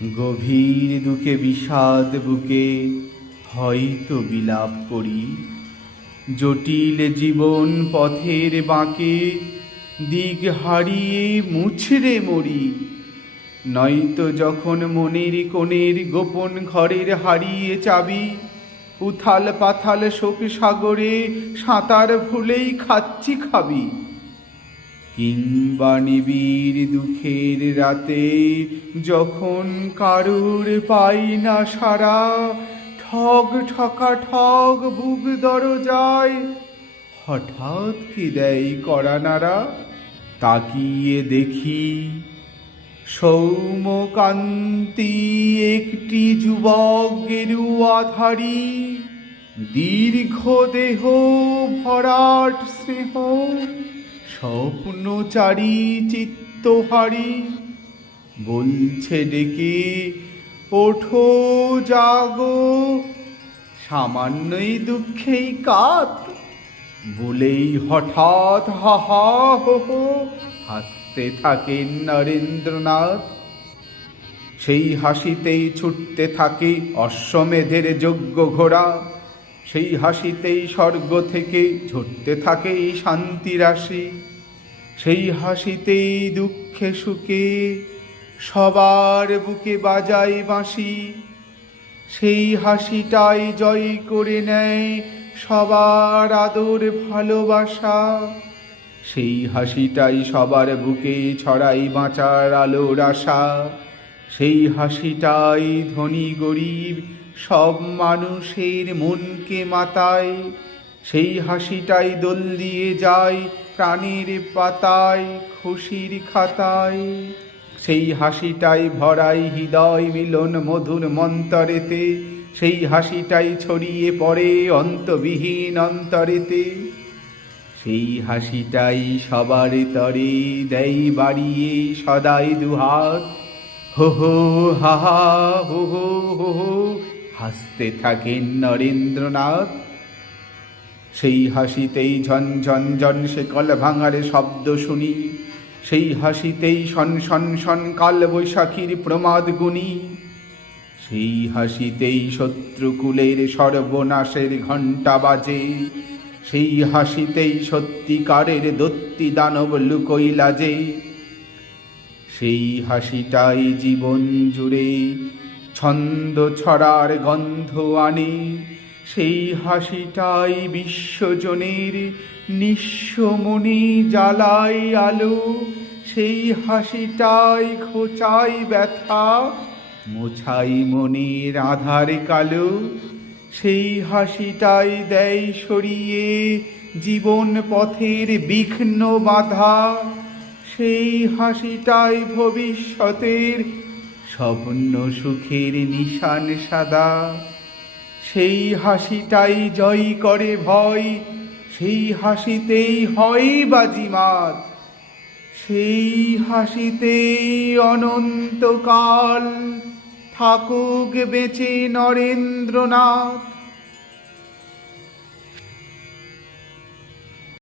গভীর দুঃখে বিষাদ বুকে হয়তো বিলাপ করি, জটিল জীবন পথের বাঁকে দিক হারিয়ে মুছড়ে মরি। নয়তো যখন মনের কোণের গোপন ঘরের হারিয়ে চাবি, উথাল পাথাল শোক সাগরে সাঁতার ভুলেই খাচ্ছি খাবি। কিংবা নিবিড় দুঃখের রাতে যখন কারুর পাই না সারা, ঠগ ঠকা ঠগ বুক দরজায় হঠাৎ কি দেয় কড়া নাড়া। তাকিয়ে দেখি সৌম্যকান্তি একটি যুবক গেরুয়াধারী, দীর্ঘ দেহ ভরাট স্নেহ স্বপ্নচারী চিত্তহারী। বলছে ডেকে, ওঠো জাগো, সামান্যই দুঃখেই কাত। বলেই হঠাৎ হা হা হো হো হাসতে থাকেন নরেন্দ্রনাথ। সেই হাসিতেই ছুটতে থাকে অশ্বমেধের যজ্ঞ ঘোড়া, সেই হাসিতেই স্বর্গ থেকে ঝরতে থাকে শান্তি রাশি। সেই হাসিতেই দুঃখে সুখে সবার বুকে বাজায় বাঁশি। সেই হাসিটাই জয় করে নেয় সবার আদর ভালোবাসা। সেই হাসিটাই সবার বুকে ছড়াই বাঁচার আলোর আশা। সেই হাসিটাই ধনী গরিব সব মানুষের মনকে মাতায়। সেই হাসিটাই দোল দিয়ে যায় প্রাণের পাতায় খুশির খাতায়। সেই হাসিটাই ভরাই হৃদয় মিলন মধুর মন্তরেতে। সেই হাসিটাই ছড়িয়ে পড়ে অন্তবিহীন অন্তরেতে। সেই হাসিটাই সবার তরে দেয় বাড়িয়ে সদাই দুহাত। হো হো হা হা হো হো হো হো হাসতে থাকেন নরেন্দ্রনাথ। সেই হাসিতেই ঝনঝন ঝন শেকল ভাঙার শব্দ শুনি। সেই হাসিতেই শন শন শন কাল বৈশাখীর প্রমাদ গুনি। সেই হাসিতেই শত্রুকুলের সর্বনাশের ঘণ্টা বাজে। সেই হাসিতেই সত্যিকারের দত্তি দানব লুকোই লাজে। সেই হাসিটাই জীবন জুড়ে ছন্দ ছড়ার গন্ধ আনে। সেই হাসিটাই বিশ্বজনের নিঃস্ব মনে জ্বালায় আলো। সেই হাসিটাই ঘোচাই ব্যথা, মোছাই মনের আধার কালো। সেই হাসিটাই দেয় সরিয়ে জীবন পথের বিঘ্ন বাধা। সেই হাসিটাই ভবিষ্যতের স্বপ্ন সুখের নিশান সাদা। সেই হাসিটাই জয় করে ভয়, সেই হাসিতেই হয় বাজিমাত। সেই হাসিতেই অনন্তকাল থাকুক বেঁচে নরেন্দ্রনাথ।